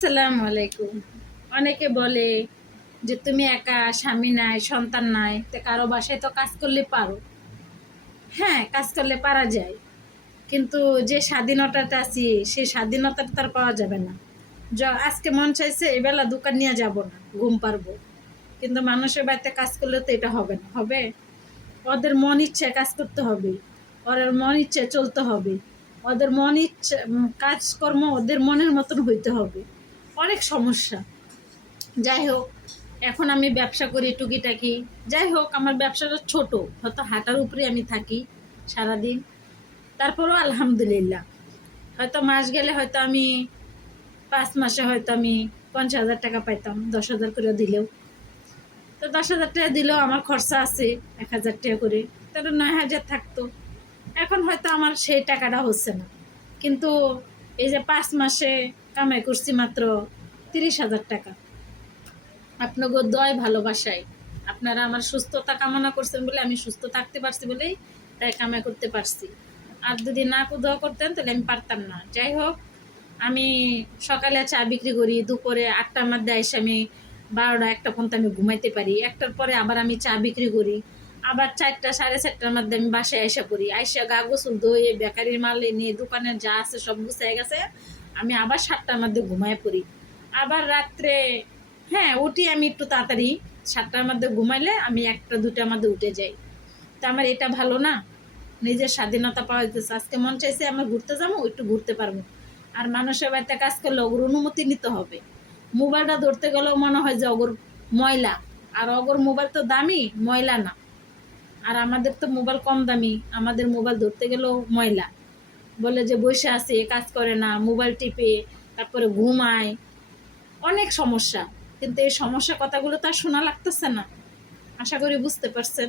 আসসালামু আলাইকুম। অনেকে বলে যে তুমি একা, স্বামী নাই, সন্তান নাই, তো কারো বাসায় তো কাজ করলে পারো। হ্যাঁ, কাজ করলে পারা যায়, কিন্তু যে স্বাধীনতাটা আছে সেই স্বাধীনতাটা তার পাওয়া যাবে না। আজকে মন চাইছে এবেলা দোকান নিয়ে যাব না, ঘুম পারবো, কিন্তু মানুষের বাড়িতে কাজ করলে তো এটা হবে না। হবে, ওদের মন ইচ্ছে কাজ করতে হবে, ওদের মন ইচ্ছে চলতে হবে, ওদের মন ইচ্ছে কাজকর্ম ওদের মনের মতন হইতে হবে। অনেক সমস্যা। যাই হোক, এখন আমি ব্যবসা করি টুকিটাকি। যাই হোক, আমার ব্যবসাটা ছোট, হয়তো হাঁটার উপরে আমি থাকি সারাদিন। তারপরও আলহামদুলিল্লাহ, হয়তো মাস গেলে হয়তো আমি 5 মাসে হয়তো আমি 50,000 টাকা পাইতাম, 10,000 করে দিলেও। তো 10,000 টাকা দিলেও আমার খরচা আছে 1,000 টাকা করে, তাহলে 9,000 থাকতো। এখন হয়তো আমার সেই টাকাটা হচ্ছে না, কিন্তু এই যে 5 মাসে কামাই করছি মাত্র 30,000 টাকা। আপনাকে দয় ভালোবাসায় আপনারা আমার সুস্থতা কামনা করছেন বলে আমি সুস্থ থাকতে পারছি বলেই তাই কামাই করতে পারছি। আর যদি না দোয়া করতেন তাহলে আমি পারতাম না। যাই হোক, আমি সকালে চা বিক্রি করি, দুপুরে 8টার মধ্যে এসে আমি 12টা 1টা পর্যন্ত আমি ঘুমাইতে পারি। 1টার পরে আবার আমি চা বিক্রি করি, আবার 4টা 4:30টার মধ্যে আমি বাসায় এসে পড়ি। আইসা গা গোসল ধুয়ে বেকারির মাল নিয়ে দোকানের যা আছে সব গুছিয়ে গেছে, আমি আবার 7টার মধ্যে ঘুমায় পড়ি। আবার রাত্রে হ্যাঁ উঠি আমি একটু তাড়াতাড়ি, 7টার মধ্যে ঘুমাইলে আমি 1টা 2টার মধ্যে উঠে যাই। তা আমার এটা ভালো না? নিজের স্বাধীনতা পাওয়া যেতেছে। আজকে মন চাইছে আমার ঘুরতে যাবো, একটু ঘুরতে পারবো। আর মানুষের বাড়িতে কাজ করলে ওগুর অনুমতি নিতে হবে। মোবাইলটা ধরতে গেলেও মনে হয় যে অগর ময়লা, আর অগর মোবাইল তো দামি, ময়লা না। আর আমাদের তো মোবাইল কম দামি, আমাদের মোবাইল ধরতে গেলেও ময়লা। বলে যে বসে আছে, কাজ করে না, মোবাইল টিপে, তারপরে ঘুমায়, অনেক সমস্যা। কিন্তু এই সমস্যা কথাগুলো তো আর শোনা লাগতেছে না। আশা করি বুঝতে পারছেন।